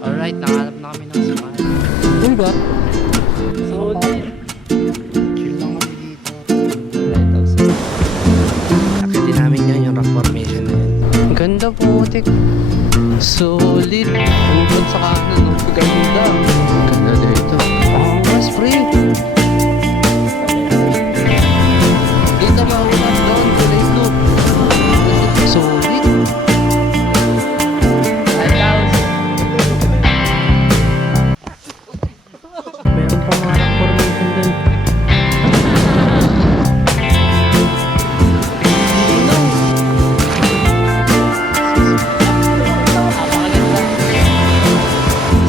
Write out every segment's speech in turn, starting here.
Alright, nakahanap na kami ng spot. Diba? Solid. Chill lang kami dito. Lighthouse. Akitin namin yan, yung rock formation na yan. Ang ganda po, tek. Solid. Ubod sa kanan, no? Ganda. Ganda dito. Oh, mas free. Dito mahulas doon, kulay blue. Solid. Lighthouse. Meron pa mga rock formation dun.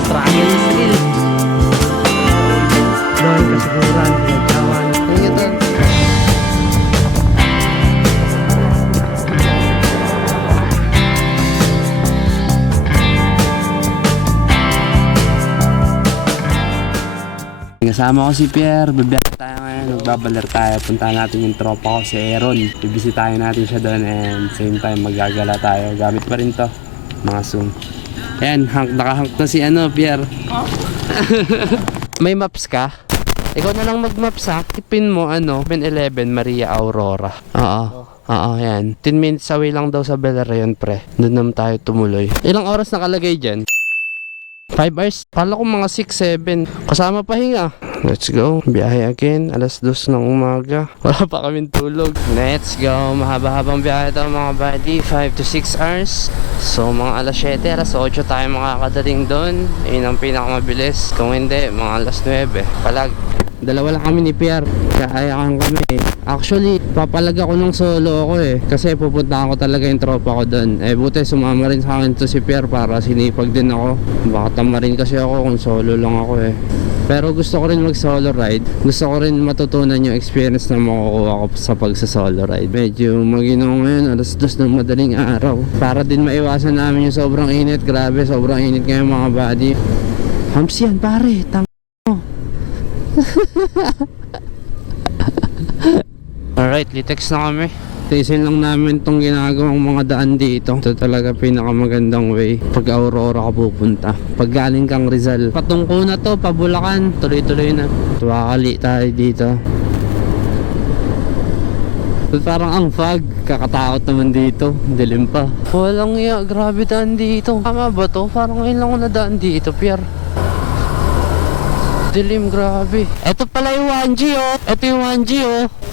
Struggle is real. Dahil kasiguran, pinagkawan. Ang ito. Kasama ko si Pierre, bibiyak tayo ngayon, magbabaler tayo, punta natin yung tropa ko si Aaron. Bibisitahin natin siya doon and same time magagala tayo. Gamit pa rin to, mga zoom. Ayan, nakahank na si Pierre. May maps ka? Ikaw na lang mag-maps ha. Tipin mo 1011 Maria Aurora. Oo, yan. 10 minutes away lang daw sa Belareon pre. Doon naman tayo tumuloy. Ilang oras nakalagay dyan? 5 hours? Kala ko mga 6-7. Kasama pahinga. Let's go. Biyahe again. Alas 2 ng umaga. Wala pa kaming tulog. Let's go. Mahaba-habang biyahe ito mga buddy. 5 to 6 hours. So mga alas 7, alas 8 tayo makakadating doon. Yun ang pinakamabilis. Kung hindi, mga alas 9. Palag. Dalawa lang kami ni Pierre. Kaayakan kami. Actually, papalag ako ng solo ako kasi pupuntahan ko talaga yung tropa ko doon. Buti sumama rin sa akin to si Pierre para sinipag din ako. Baka tamarin kasi ako kung solo lang ako Pero gusto ko rin mag solo ride. Gusto ko rin matutunan yung experience na makukuha ko sa pagsa-solo ride. Medyo maginaw ngayon, alas 2 ng madaling araw. Para din maiwasan namin yung sobrang init. Grabe, sobrang init ngayon mga buddy. Hams yan pare, Alright, litex na kami. Tiisin lang namin tong ginagawang mga daan dito. Ito talaga pinakamagandang way pag Aurora ka pupunta. Pag galing kang Rizal, patungko na to, pabulakan, tuloy-tuloy na. Tuwakali tayo dito. Parang ang fog, kakatakot naman dito. Dilim pa. Walang iya, grabe daan dito. Tama ba to? Parang ngayon lang ako nadaan dito, Pierre. Dilim, grabe. Ito pala yung 1G Ito yung 1G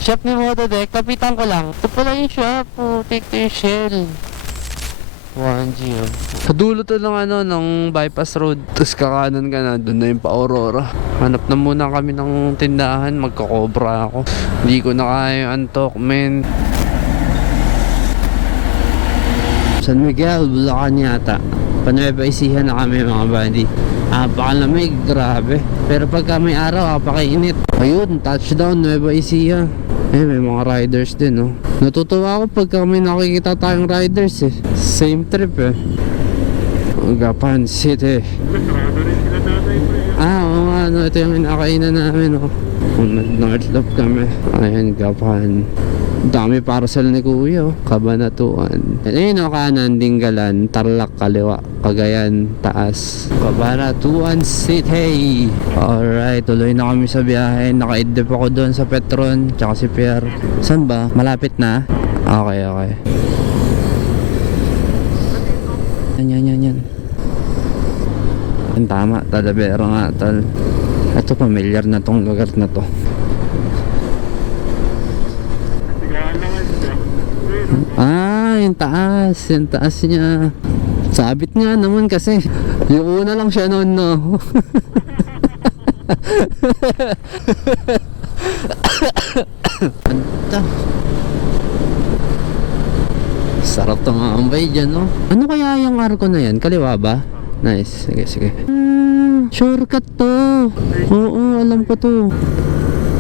Shop ni Motodeck, kapitan ko lang. Ito pala yung shop, take the shell. 1G Kadulo to ng ng bypass road. Tapos kakanan ka na, doon na yung pa-Aurora. Hanap na muna kami ng tindahan, magkakobra ako. Hindi ko na kaya yung antok, men. San Miguel, Bulacan yata. Panueva Ecija na kami mga buddy. Napakalamig, grabe. Pero pagka may araw, napakainit. Ayun, touchdown, Nueva Ecija. May mga riders din Natutuwa ako pagka may nakikita tayong riders Same trip Gapan City. Oo nga, ito yung inakainan namin North Loop kami. Ayan, Gapan. Dami parcel ni Kuya Cabanatuan. Ayun kanan, Dinggalan, Tarlac, kaliwa, Cagayan, taas, Cabanatuan City. Alright, tuloy na kami sa biyahe. Naka-idip ako doon sa Petron, tsaka si Pierre. Saan ba? Malapit na? Okay. Yan. Yan tama, Talavera nga tal. Ito, familiar na tong lugar na to. Yung taas niya. Sabit nga naman kasi. Yung una lang siya noon, Anta. Sarap tumambay dyan, Ano kaya yung arko na yan? Kaliwa ba? Nice, sige. Shortcut to. Oo, alam ko to.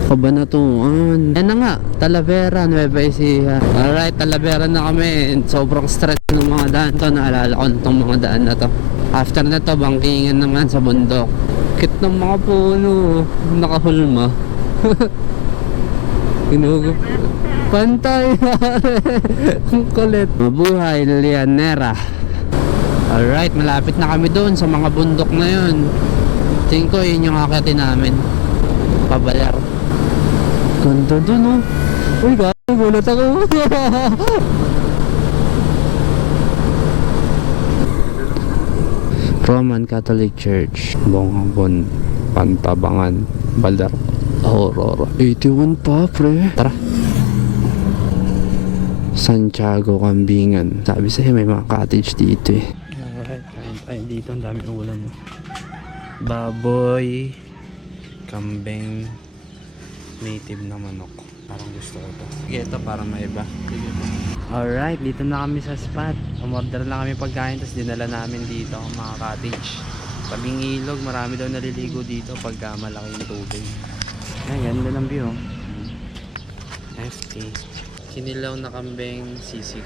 Cabanatuan. Yan na nga, Talavera, Nueva Ecija. Alright, Talavera na kami. Sobrang stress ng mga daan to. Naalala ko itong mga daan na to. After na to, bangkingan naman sa bundok. Kit ng mga puno. Nakahulma. Ginugup. Pantay. Ang kulit. Mabuhay, Lilianera. Alright, malapit na kami doon sa mga bundok na yun. Tingin ko yun yung akitin namin. Pabalar. Ganda doon oh. Uy, gano'n, gulat ako. Roman Catholic Church, Bongabon, Pantabangan, Balar, Aurora. 81 pa, pre. Tara. Santiago, Kambingan. Sabi sa'yo may mga cottage dito eh. Alright, kain tayo dito. Ang dami ulam. Baboy, kambing, native na manok. Parang gusto ko to. Sige, ito para maiba. Alright, dito na kami sa spot. Umorder lang kami pagkain, tapos dinala namin dito ang mga cottage. Tabing ilog, marami daw naliligo dito pagka malaki yung tubig. Ay, ganda ng view. FT. Kinilaw na kambing sisig.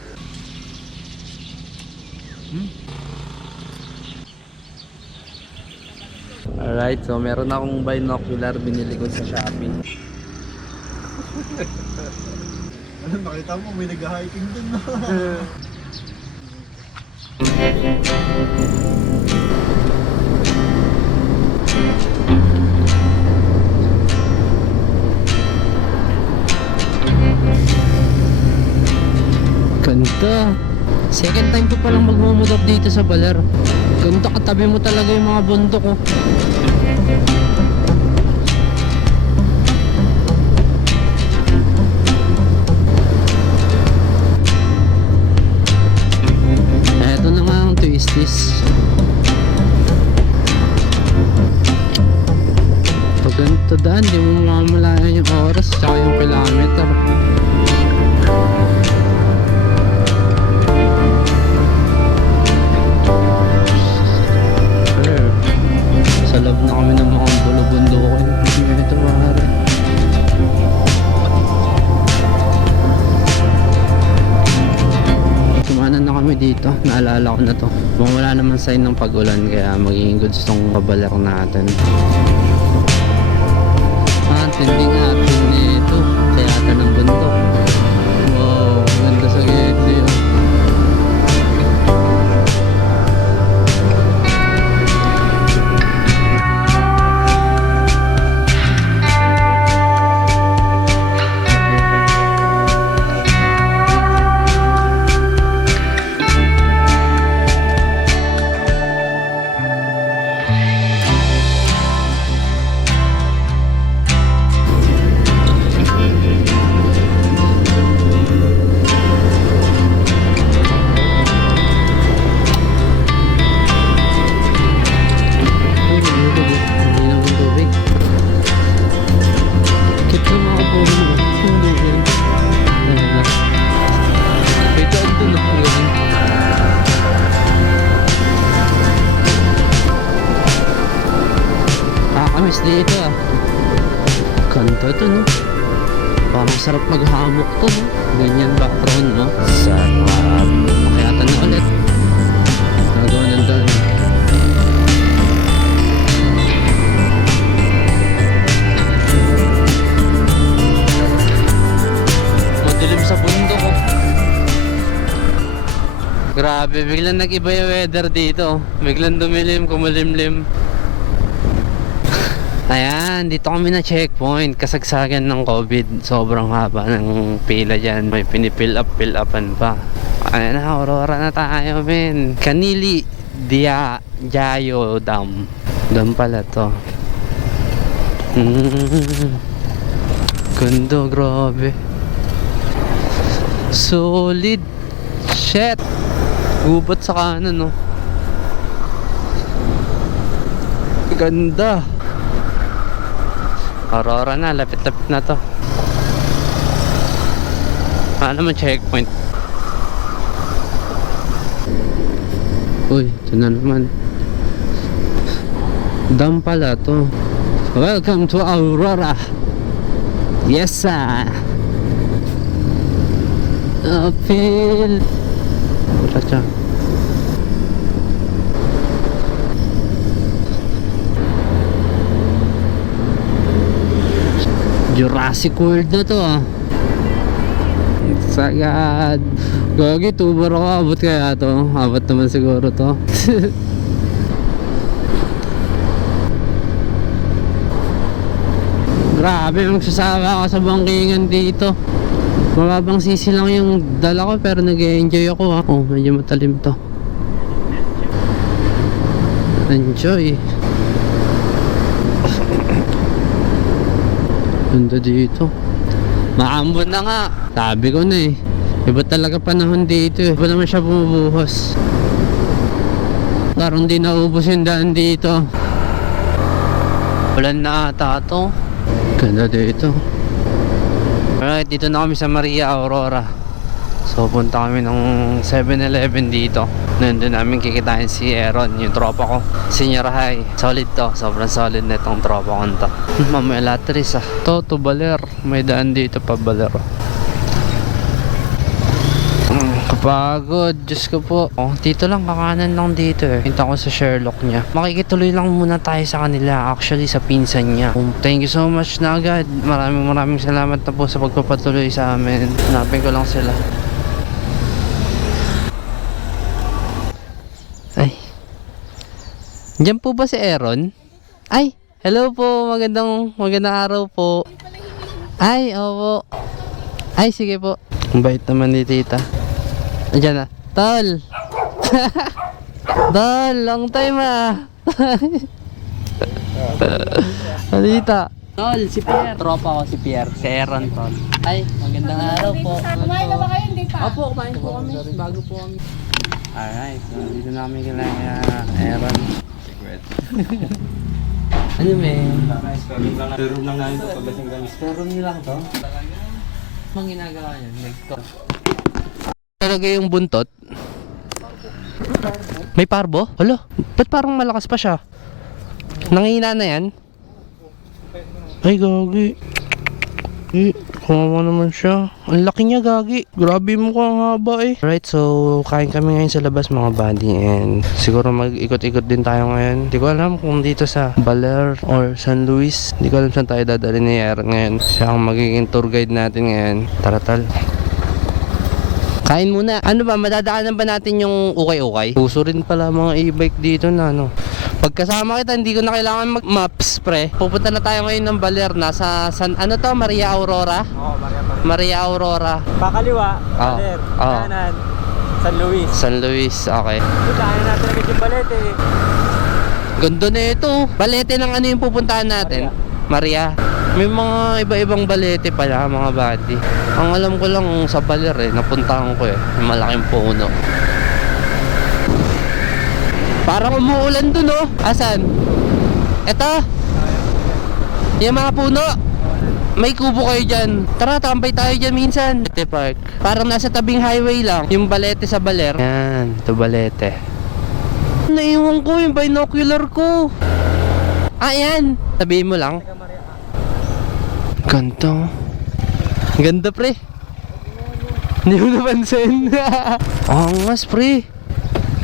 Alright, so meron akong binocular binili ko sa Shopee. Ano, nakita mo may nag-hiking dun na. Ganda. Second time ko palang magmumudok dito sa Baler. Ganda, katabi mo talaga yung mga bundok oh. Eto na nga ang twisties. Pag ganito daan, di mo mamalayan yung oras tsaka yung kilometer. Sa loob na kami ng mga bulubundukin. Ito mahari. Kumanan na kami dito. Naalala ko na to. Mukhang wala naman sign ng pag-ulan kaya magiging goods tong kabalar natin. Tinding atin nito. Kayata ng bundok. Wow, ganda sa gete yun. Dito ah. Ganda to no. Parang sarap maghamok to no. Ganyan background no. Sarap. Makayatan na ulit. Nagawa nandun. Madilim sa bundok oh. Grabe, biglang nag-iba yung weather dito. Biglang dumilim, kumulimlim. Ayan, dito kami na checkpoint. Kasagsagan ng COVID. Sobrang haba ng pila dyan. May pinipill upan pa. Ayan na, Aurora na tayo, men. Kanili Diayo Dam. Dam pala to. Ganda, grabe. Solid. Shit. Gubat sa kanan, no. Ganda. Aurora na, lapit-lapit na to. Ano naman checkpoint? Uy, ito na naman. Dam pala to. Welcome to Aurora. Yes sir. Uphill. Wala siya. Jurassic World na to ah. Sagad. Gagi, tuber ako. Abot kaya to? Abot naman siguro to. Grabe, magsasama ako sa bangkingan dito. Mababang sisi lang yung dala ko pero nag-enjoy ako ha. Oh, medyo matalim to. Enjoy. Ganda dito. Maambon na nga. Sabi ko na eh. Iba talaga panahon dito eh. Iba naman siya bumubuhos. Parang di naubos yung daan dito. Ulan na ata to. Ganda dito. Alright, dito na kami sa Maria Aurora. So punta kami ng 7-Eleven dito. Nandun namin kikitain si Aaron, yung tropa ko. Senior high. Solid to. Sobrang solid na itong tropa ko to. Mamaya latris ah. To Baler. May daan dito pa Baler. Kapagod. Diyos ko po. Oh, dito lang. Kakanan lang dito eh. Hinta ko sa Sherlock niya. Makikituloy lang muna tayo sa kanila. Actually sa pinsan niya. Thank you so much na agad. Maraming salamat na po sa pagpapatuloy sa amin. Hanapin ko lang sila. Ay. Diyan po ba si Aaron? Ay, hello po. Magandang araw po. Ay, opo. Ay, sige po. Ang bait naman ni tita. Andiyan na. Tol! Tol, long time ah. Halita. Tol, si Pierre. Tropa ko si Pierre. Si Aaron, tol. Ay, magandang araw po. Kumain na ba kayo? Hindi pa. Opo, kumain po kami. Bago po kami. Alright, so dito namin kila Aaron. Secret. Ano men? Pero lang namin ito paglasing kami. Pero nila to? Anong ginagawa niyan? Talaga yung buntot? May parbo? Hala, ba't parang malakas pa siya? Nangihina na yan? Ay, gagi. Kawawa naman siya. Ang laki niya, gagi. Grabe mo ka, ang haba eh. Alright, so kain kami ngayon sa labas mga buddy. And siguro mag-ikot-ikot din tayo ngayon. Hindi ko alam kung dito sa Baler or San Luis. Hindi ko alam saan tayo dadali ni Aaron ngayon. Siya ang magiging tour guide natin ngayon. Tara, tal. Kain muna. Ano ba, madadaanan ba natin yung ukay-ukay? Puso rin pala mga e-bike dito na ano. Pagkasama kita, hindi ko na kailangan mag-maps, pre. Pupunta na tayo ngayon ng Baler. Nasa ano to? Maria Aurora? Oo, Maria Aurora. Pakaliwa, Oh. Baler, Oh. kanan, San Luis. San Luis, okay. Kanan natin agad yung Balete. Ganda na ito. Balete ng ano yung pupuntahan natin? Maria. May mga iba-ibang balete pala mga buddy. Ang alam ko lang sa Baler eh, napuntahan ko eh. May malaking puno. Parang umuulan dun oh. Asan? Eto. Yung mga puno. May kubo kayo dyan. Tara, tambay tayo dyan minsan. Balete Park. Parang nasa tabing highway lang. Yung Balete sa Baler. Yan, ito Balete. Naiwan ko yung binocular ko. Ah, yan. Sabihin mo lang. Ganda. Ganda pre. Hindi mo napansin. Angas pre.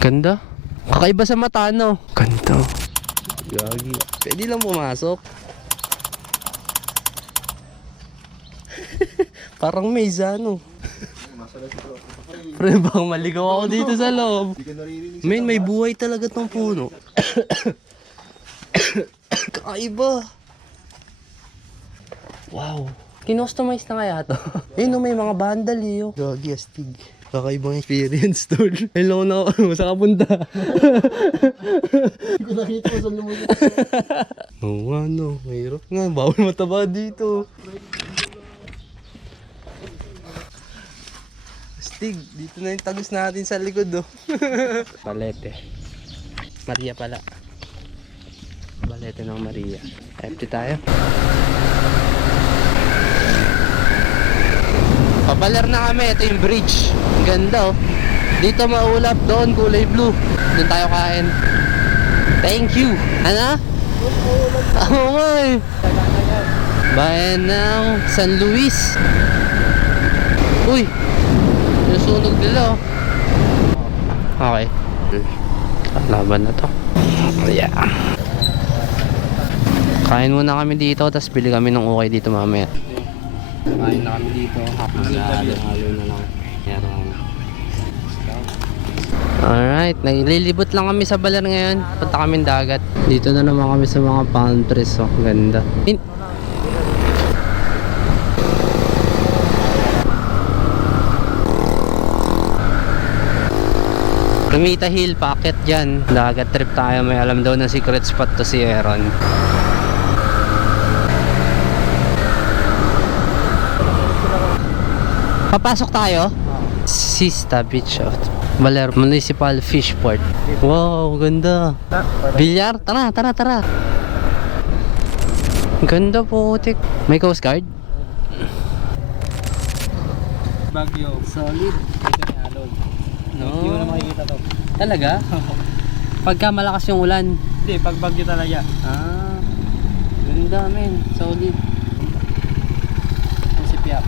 Ganda. Kakaiba sa mata no. Ganda. Gagi. Pwede lang pumasok. Parang may zano. Pre, baka maligaw ako dito sa loob. Men, may buhay talaga tong puno. Kakaiba. Wow. Kinustomize na kaya to? Ayun no, may mga bandal eh. Oh. Gagi, astig. Kakaibang experience, tol. Hello na ako. Saan ka punta? Hindi ko nakita ko saan lumunod. Oo nga no. Mahirap nga. Bawal mataba dito. Astig. Dito na yung tagus natin sa likod oh. Balete. Maria pala. Balete ng Maria. Empty tayo. Pabaler na kami. Ito yung bridge. Ganda oh. Dito maulap. Doon kulay blue. Doon tayo kain. Thank you. Ano? Oo nga eh. Bayan ng San Luis. Uy. Yung sunog nila oh. Okay. Laban na to. Yeah. Kain muna kami dito. Tapos bili kami ng ukay dito mamaya. Kain na kami dito. Halo na lang. Alright, naglilibot lang kami sa Baler ngayon. Punta kami dagat. Dito na naman kami sa mga palm trees. Oh, ganda. Rumita Hill, packet dyan. Dagat trip tayo. May alam daw na secret spot to si Aaron. Papasok tayo? Sista Beach of Baler Municipal Fish Port. Wow, ganda. Bilyar? Tara, tara, tara. Ganda po, putik. May Coast Guard? Bagyo. Solid. Ito ni Alon. No. Hindi mo na makikita to. Talaga? Pagka malakas yung ulan. Hindi, pag bagyo talaga. Ah, ganda men. Solid. Ang sipiap.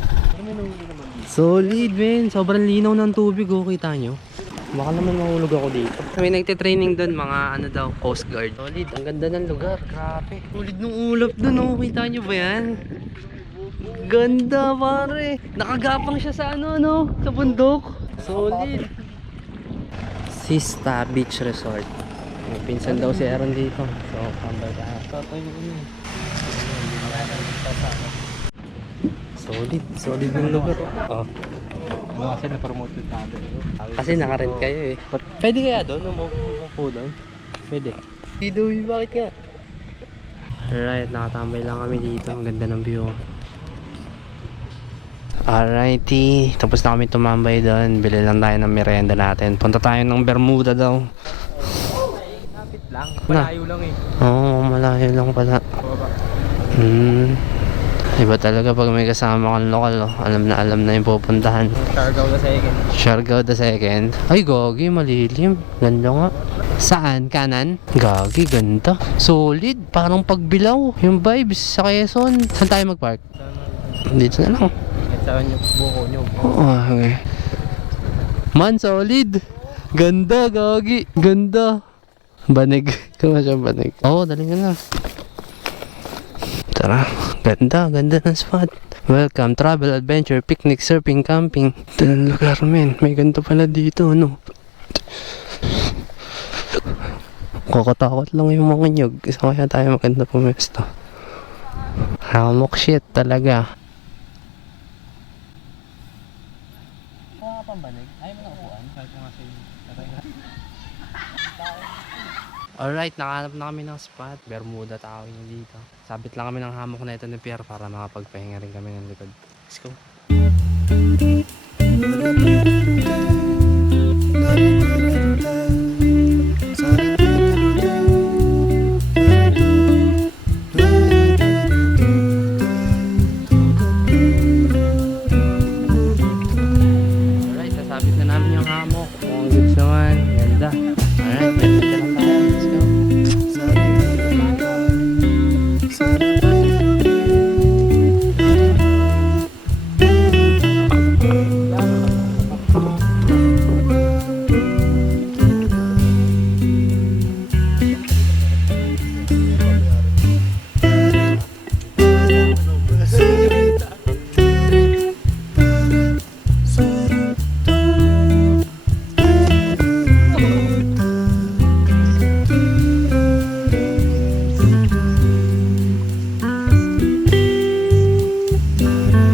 Solid men. Sobrang linaw ng tubig oh. Kita nyo? Baka naman mahulog ako dito. May nagtitraining doon, mga ano daw, Coast Guard. Solid, ang ganda ng lugar. Grabe. Solid nung ulap doon oh. Kita nyo ba yan? Ganda pare. Nakagapang siya sa ano no? Sa bundok. Solid. Sista Beach Resort. May pinsan daw si Aaron dito. So, tambay ka. Tatoy mo yun. Solid. Solid ng lugar. Oh. Kasi na-promote yung tabi. Kasi nakarent kayo eh. Pwede kaya doon? Umupo doon? Pwede. Dito, bakit ka? Alright, nakatambay lang kami dito. Ang ganda ng view. Alrighty, tapos na kami tumambay doon. Bili lang tayo ng merienda natin. Punta tayo ng Bermuda daw. Kapit lang. Malayo lang eh. Oo, malayo lang pala. Baba. Iba talaga pag may kasama kang lokal. Oh. Alam na yung pupuntahan. Siargao the second. Siargao the second. Ay, gagi, malilim. Ganda nga. Saan? Kanan? Gagi, ganda. Solid. Parang pagbilaw. Yung vibes sa Quezon. Saan tayo mag-park? Dito na lang. Saan yung buko nyo? Oh, okay. Man, solid. Ganda, gagi. Ganda. Banig. Kama siya banig. Oo, dali ka na. Tara. Ganda, ganda ng spot. Welcome, travel, adventure, picnic, surfing, camping. Ito ng lugar, men. May ganito pala dito, no? Kakatakot lang yung mga nyug. Isa kaya tayo maganda pumesto. Hammock shit talaga. Mga pambanig. Ayaw mo na upuan. Sabi ko nga sa'yo. Alright, nakahanap na kami ng spot. Bermuda tawag niya dito. Sabit lang kami ng hammock na ito ni Pierre para makapagpahinga rin kami ng likod. Let's go. Alright, sasabit na namin yung hammock. Mukhang goods naman. Ganda. Alright, let's go lang tayo. Let's go.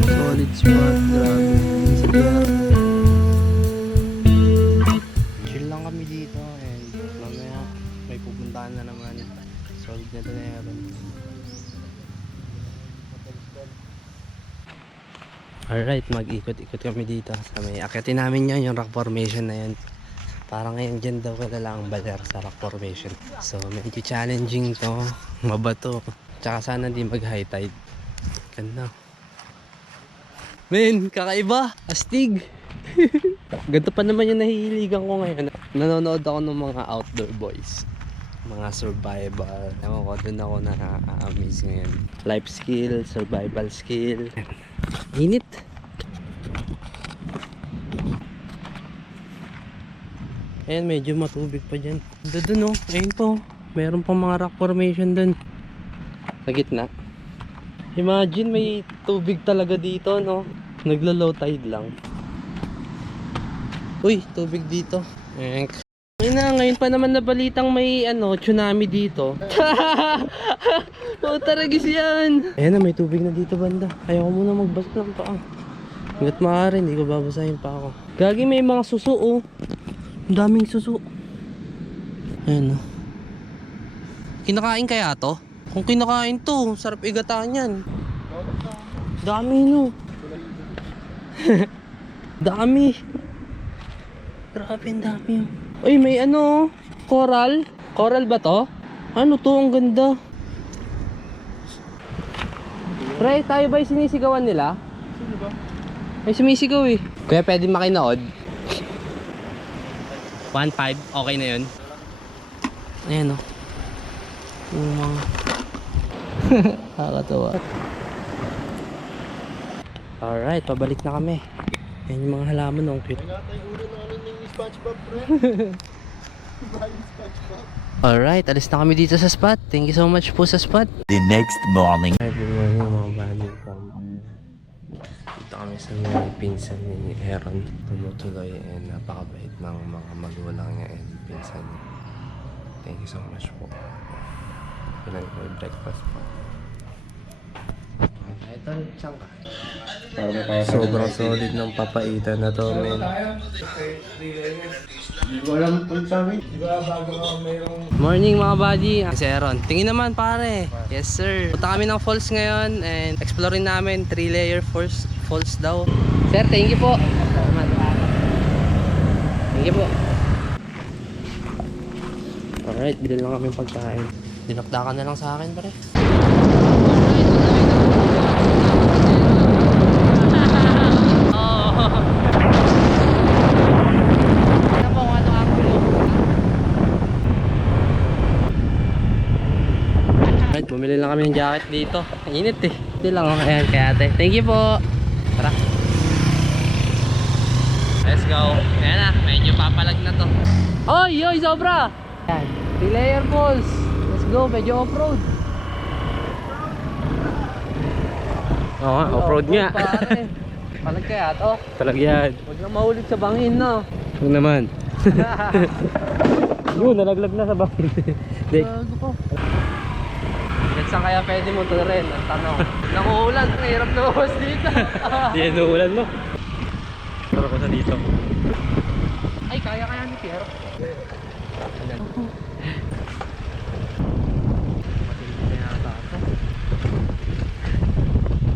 Solid spot, grabe. Chill lang kami dito and mamaya may pupuntahan na naman. Solid na ito na Aaron. Alright, mag-ikot-ikot kami dito sa may akitin namin yan, yung rock formation na yan. Parang ngayon dyan daw kilala ang Baler sa rock formation. So medyo challenging to, mabato. Tsaka sana di mag high tide. Ganda. Men, kakaiba, astig. Ganito pa naman yung nahihiligan ko ngayon. Nanonood ako ng mga outdoor boys, mga survival. Ewan ko, dun ako na-amaze ngayon. Life skill, survival skill. Init. Ayan, medyo matubig pa dyan. Doon oh, ayun po. Meron pang mga rock formation dun. Sa gitna. Imagine may tubig talaga dito, no? Naglo-low tide lang. Uy, tubig dito. na, ngayon pa naman nabalitang may tsunami dito. Taragis yan. Ayan na, may tubig na dito banda. Ayaw ko muna magbasa ng paa. Hanggat maaari, hindi ko babasahin pa ako. Gagi, may mga suso oh. Ang daming suso. Ayan oh. Kinakain kaya to? Kung kinakain to, sarap igataan yan. Dami no. Dami. Grabe, ang dami. Uy, may coral. Coral ba to? Ano to? Ang ganda. Pre, tayo ba yung sinisigawan nila? Sino ba? May sumisigaw eh. Kuya, pwede makinood? 1.5, okay na yun. Ayan o. Nakakatawa. Alright, pabalik na kami. Ayan yung mga halaman, ang cute. Wala tayong ulo ng ng SpongeBob, pre. Baling SpongeBob. Alright, alis na kami dito sa spot. Thank you so much po sa spot. The next morning. Good morning mga bandit ko. Dito kami sa mga pinsan ni Aaron. Tumutuloy and napakabait ng mga magulang niya and pinsan niya. Thank you so much po. Kailan ko yung breakfast po. Ito, saan ka? Sobrang solid ng papaitan na to, men. Hindi ko alam kung sa amin. Diba bago ako mayroong... Morning mga buddy. Si Aaron. Tingin naman pare. Yes sir. Punta kami ng falls ngayon and exploring namin 3-layer falls daw. Sir, thank you po. Thank you po. Alright, bilhin lang kami pagkain. Dinakdakan na lang sa akin pare. Bumili lang kami ng jacket dito. Ang init eh. Ito lang oh. Ayan kay ate. Thank you po. Tara. Let's go. Ayan na. Medyo papalag na to. Oy! Oy! Sobra! Ayan. 3-layer falls. Let's go. Medyo off-road. Oo nga. Off-road nga. Palag kaya to. Palag yan. Huwag na mahulog sa bangin no. Huwag naman. Yun. Nalaglag na sa bangin. Bago ko. Saan kaya pwede mo ito rin? Ang tanong. Nakuulan, ang hirap lumabas dito. Hindi yan uulan mo. Tara ko sa dito. Ay, kaya ni Piero.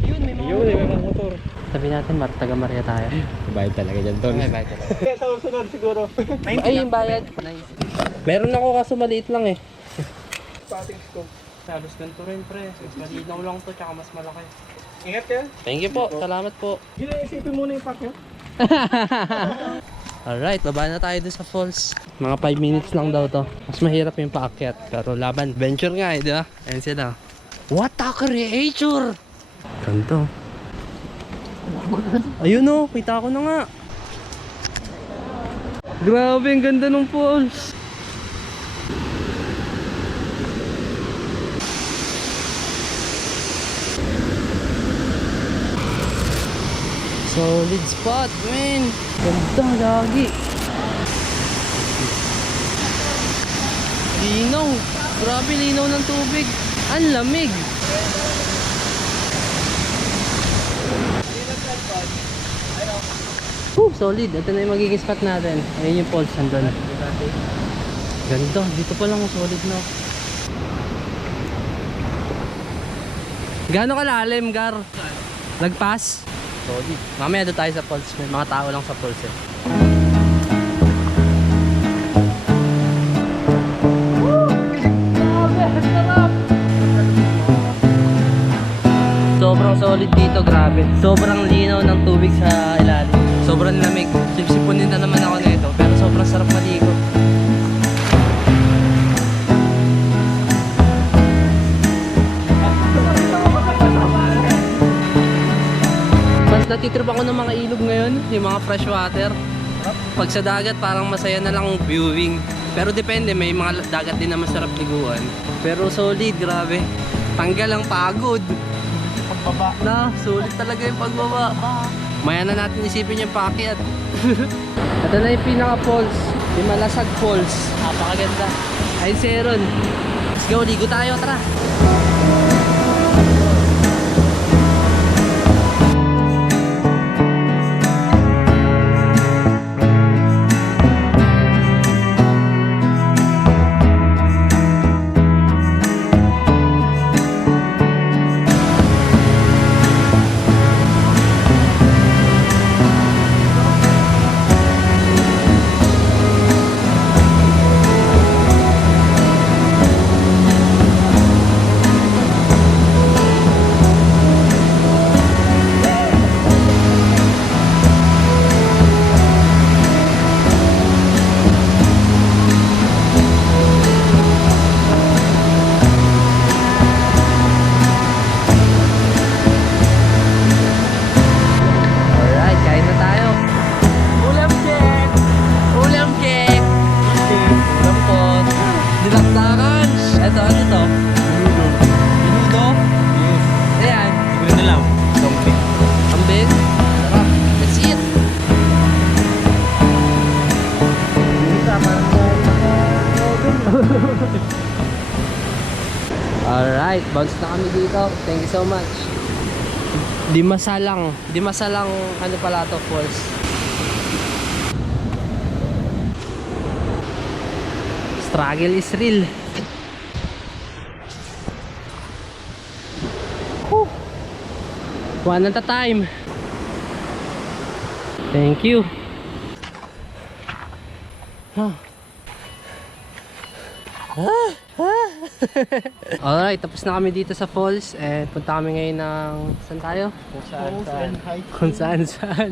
Yun, may mga motor. Sabi natin, taga Maria tayo. Bayad talaga dyan, Don. May bayad talaga. Sa sunod siguro. Ay, yung bayad. Meron ako kaso maliit lang eh. Pating scope. Halos ganito rin pre. Malinaw lang to, tsaka mas malaki. Ingat ka. Thank you po, salamat po. Isipin muna yung pack nyo. Alright, baba na tayo dun sa falls. Mga 5 minutes lang daw to. Mas mahirap yung paakyat. Pero laban, venture nga eh, di ba? Ayan sila. What a creature! Ganto. Ayun o, kita ko na nga. Grabe, ang ganda ng falls. Solid spot, man. Ganda, lagi. Linaw. Grabe, linaw ng tubig. Ang lamig. Solid. Ito na yung magiging spot natin. Ayun yung falls nandun. Ganda. Dito pa lang solid na. Gaano kalalim, Gar? Lagpas? Solid. Mamaya doon tayo sa falls. May mga tao lang sa falls eh. Sobrang solid dito, grabe. Sobrang linaw ng tubig sa ilalim. Sobrang lamig. Sipsipunin na naman ako nito, pero sobrang sarap maligo. Mas natitrip ako ng mga ilog ngayon, yung mga fresh water. Pag sa dagat parang masaya na lang viewing. Pero depende, may mga dagat din na masarap liguan. Pero solid, grabe. Tanggal ang pagod. Pagbaba. Na, sulit talaga yung pagbaba. Maya na natin isipin yung paakyat. Ito na yung pinaka falls. Dimalasag Falls. Napakaganda. Ay, Seron. Let's go, ligo tayo, tara. Alright, kain na tayo. Ulam cake! Ulam cake! Ulam pot. Dinakdakan. Ito, ano to? Minudo? Yes. Ayan. Siguro na lang. Dumpling. Ambing. Sarap. Let's eat. Alright, bounce na kami dito. Thank you so much. Dimasalang ano pala to, falls. Struggle is real. Whew. One at a time. Thank you. Huh. Alright, tapos na kami dito sa falls and punta kami ngayon ng saan tayo? Kung saan saan.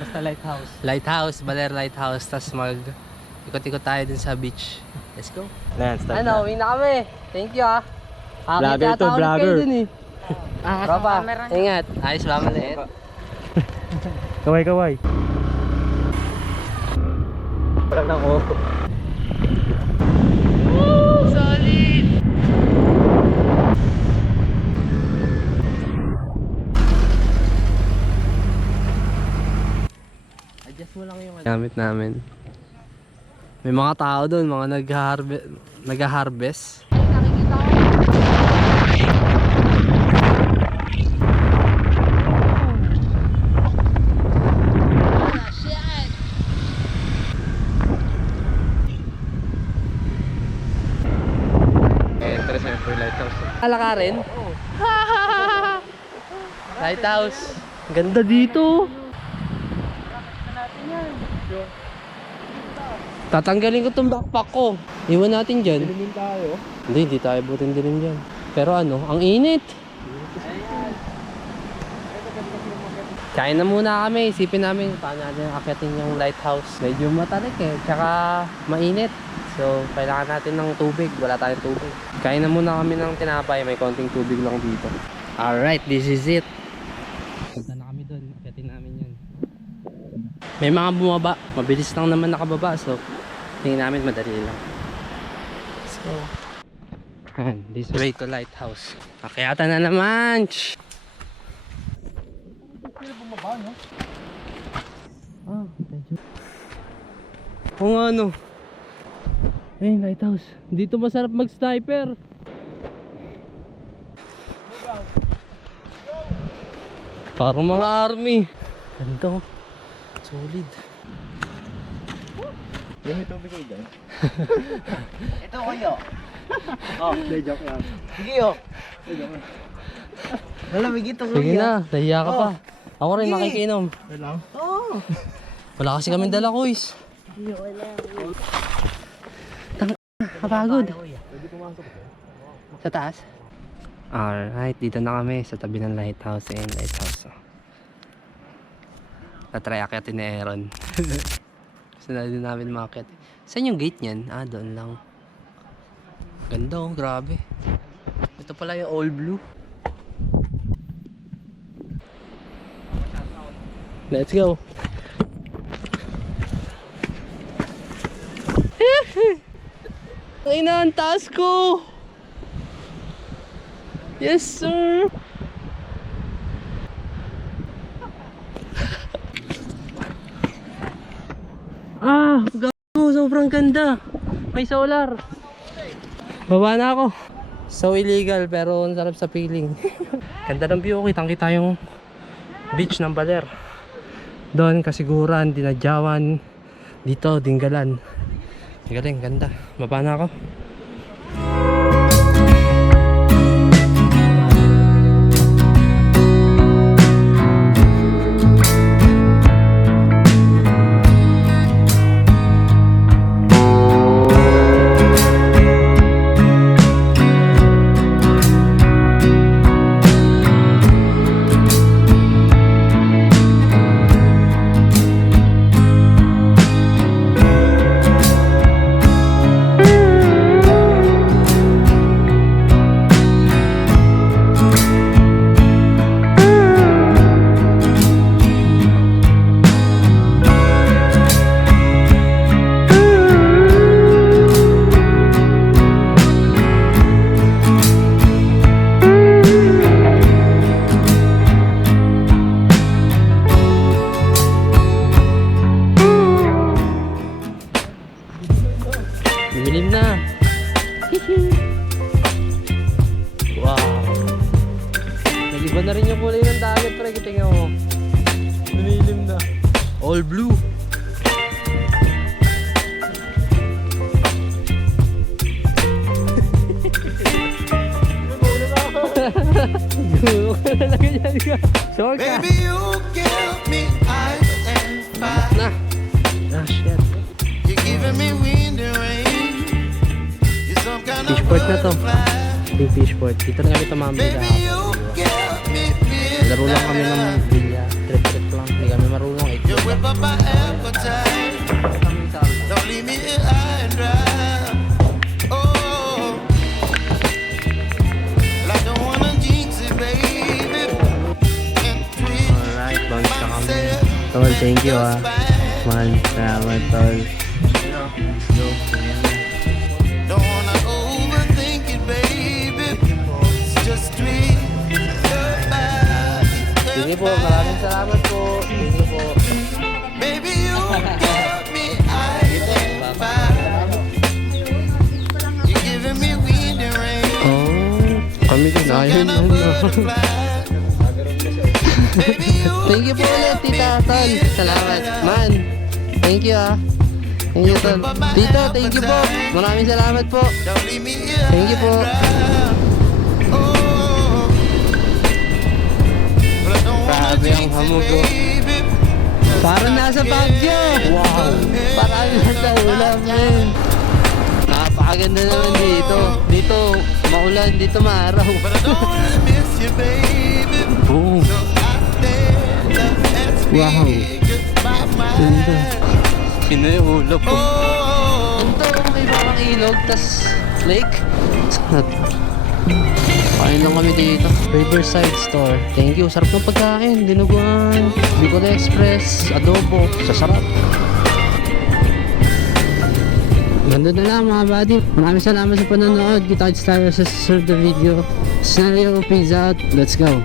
Basta lighthouse. Lighthouse, Baler Lighthouse. Tapos mag ikot-ikot tayo dun sa beach. Let's go. Yan, start Ano, uwi na kami. Thank you ah. Vlogger Akit to, yata ulit vlogger. kayo dun eh. Tropa, ingat. Ayos ba maliit? Kaway. Walang nang oh. Woo! Solid! Adjust mo lang yung gamit namin. May mga tao doon, mga nag-harvest. Entrance na po yung lighthouse. Alakarin? Oo. Lighthouse. Ganda dito. Tatanggalin ko tong backpack ko. Iwan natin dyan. Dilimin tayo. Hindi tayo butin dilim dyan. Pero ano, ang init. Kain na muna kami. Isipin namin paano natin akyatin yung lighthouse. Medyo matarik eh. Tsaka mainit. So, kailangan natin ng tubig. Wala tayong tubig. Kain na muna kami ng tinapay. May konting tubig lang dito. Alright, this is it. Punta na kami doon. Akyatin namin yan. May mga bumaba. Mabilis lang naman nakababa. So, tingin namin madali lang. Let's go. And this way to lighthouse. Akyatan na naman! Shhh! Bumaba, no? Ah, medyo. Oo nga no. Ayun, lighthouse. Dito masarap mag-sniper. Parang mga army. Ganda. Solid. Yung may tubig kayo dyan. Ito kayo. Oh, hindi, joke yan. Sige oh. Malamig ito Sige na, nahiya ka pa. Ako rin Sige. makikinom. Wait lang. Oo. Wala kasi kami dala kuis. Kapagod. Pwede pumasok ko. Sa taas? Alright, dito na kami sa tabi ng lighthouse. Ayan, lighthouse. Tatry akyatin ni Aaron. Gusto na din namin makakit. Saan yung gate niyan? Ah, doon lang. Ganda oh, grabe. Ito pala yung all blue. Let's go. Ay na, ang taas ko. Yes, sir. Ah, gago, sobrang ang ganda. May solar. Baba na ako. So illegal pero ang sarap sa feeling. Ganda ng view. Kitang-kita yung beach ng Baler. Doon kasiguran, dinadyawan. Dito, Dinggalan. Galing, ganda. Baba na ako. Dilim na. Wow. Nag-iba na rin yung kulay ng dagat, pre. Tingnan mo. Lumilim na. All blue. Gulo ka na lang yan ka. Sure ka. Baby, you give me ice and fire. Na. Ah, shit. You're giving me wind and rain. You're some kind of Fishport na to. butterfly. Yung fishport. Dito na kami tumambay Baby, you give me Laro lang kami ng midnight. bilya. Trip-trip lang. Hindi kami marunong. You whip up my appetite. Don't leave me here high and dry. Oh, well, I don't wanna jinx it, baby. And twist Alright, bounce na kami. myself. Tol, thank you ah. Man, salamat tol. Don't wanna overthink it, baby. It's just twist your body. Sige po, maraming salamat po. Sige po. Baby, you give me ice and fire. You're giving me wind and rain. Oh, kami din. Ayun, Kind of butterfly. Baby, you Thank you po ulit, Tita Tol. Salamat. Man, thank you ah. Thank you tol. Tito, thank you po. Maraming salamat po. don't leave me here. Thank you po. Oh, well, I don't wanna Grabe ang jinx hamog it, ko. baby. Parang nasa Baguio. Wow. Parang nasa ulam men. Napakaganda naman dito. Dito maulan, dito maaraw. But I don't wanna miss you, baby. Boom. So I stand up and speak Wow. my Ganda. mind. Pinoy ulo po. Oh, Ito, may parang ilog, tas lake. Kain lang kami dito. Riverside Store. Thank you. Sarap ng pagkain. Dinuguan. Bicol Express. Adobo. Sasarap. Ganda na lang mga buddy. Maraming salamat sa panonood. Kita-kits tayo sa susunod na video. Scenario Pizza out. Let's go.